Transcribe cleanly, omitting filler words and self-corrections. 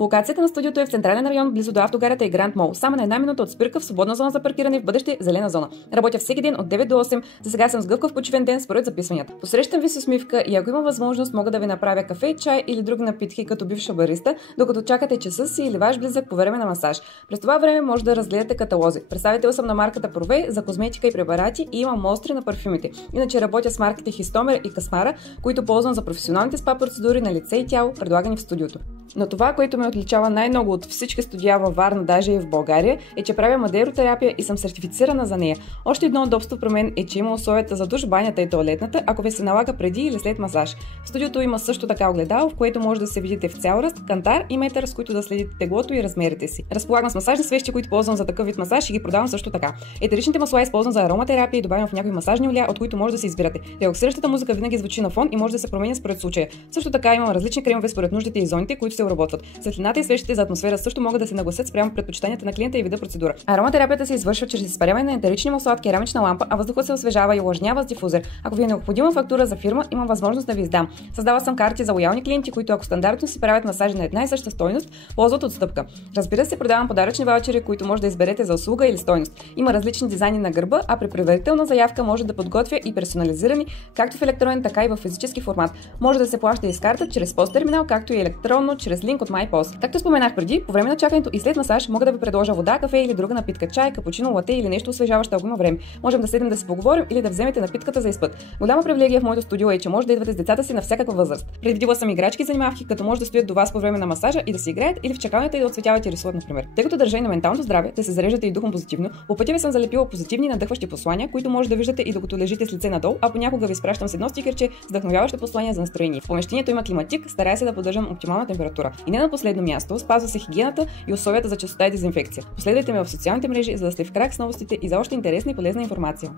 Локацията на студиото е в централен район, близо до автогарата и Гранд Мол. Само на една минута от спирка в свободна зона за паркиране, в бъдеще зелена зона. Работя всеки ден от 9 до 8. За сега съм с гъвкав почивен ден според записванията. Посрещам ви с усмивка и ако има възможност, мога да ви направя кафе, чай или други напитки като бивша бариста, докато чакате часа си или ваш близък по време на масаж. През това време може да разгледате каталози. Представител съм на марката Провей за козметика и препарати и имам мостри на парфюмите. Иначе работя с марките Хистомер и Касмара, които ползвам за професионалните спа процедури на лице и тяло, предлагани в студиото. Но това, което ме отличава най-много от всички студия във Варна, даже и в България, е, че правя мадеротерапия и съм сертифицирана за нея. Още едно удобство при мен е, че има условията за душ, банята и тоалетната, ако ви се налага преди или след масаж. В студиото има също така огледало, в което може да се видите в цял ръст, кантар и метър, с които да следите теглото и размерите си. Разполагам с масажни свещи, които ползвам за такъв вид масаж и ги продавам също така. Етеричните масла използвам за ароматерапия и добавям в някои масажни оля, от които може да се избирате. Релаксиращата музика винаги звучи на фон и може да се променя според случая. Също така имам различни кремове според нуждите и зоните, които се обработват. Светлината и свещите за атмосфера също могат да се нагласят спрямо предпочитанията на клиента и вида процедура. Ароматерапията се извършва чрез изпаряване на етерични масла от керамична лампа, а въздухът се освежава и увлажнява с дифузер. Ако ви е необходима фактура за фирма, имам възможност да ви издам. Създала съм карти за лоялни клиенти, които ако стандартно си правят масажи на една и съща стойност, ползват отстъпка. Разбира се, продавам подаръчни ваучери, които може да изберете за услуга или стойност. Има различни дизайни на гърба, а при предварителна заявка може да подготвя и персонализирани, както в електронен, така и в физически формат. Може да се плаща и с карта чрез POS-терминал, както и електронно чрез линк от MyPOS. Както споменах преди, по време на чакането и след масаж мога да ви предложа вода, кафе или друга напитка, чай, капучино, лате или нещо освежаващо, ако има време. Можем да седнем да си поговорим или да вземете напитката за изпът. Голяма привилегия в моето студио е, че може да идвате с децата си на всякаква възраст. Предвидила съм играчки и занимавки, като може да стоят до вас по време на масажа и да си играят или в чакалнята и да отцветяват и рисуват, например. Тъй като държа и на менталното здраве, да се зареждате и духом позитивно, по пътя ви съм залепила позитивни надъхващи послания, които може да виждате и докато лежите с лице надолу, а понякога ви изпращам с едно стикерче с вдъхновяващо послание за настроение. В помещението има климатик, старая се да поддържам оптимална температура. И не на последно място, спазва се хигиената и условията за чистота и дезинфекция. Последвайте ме в социалните мрежи, за да сте в крак с новостите и за още интересна и полезна информация.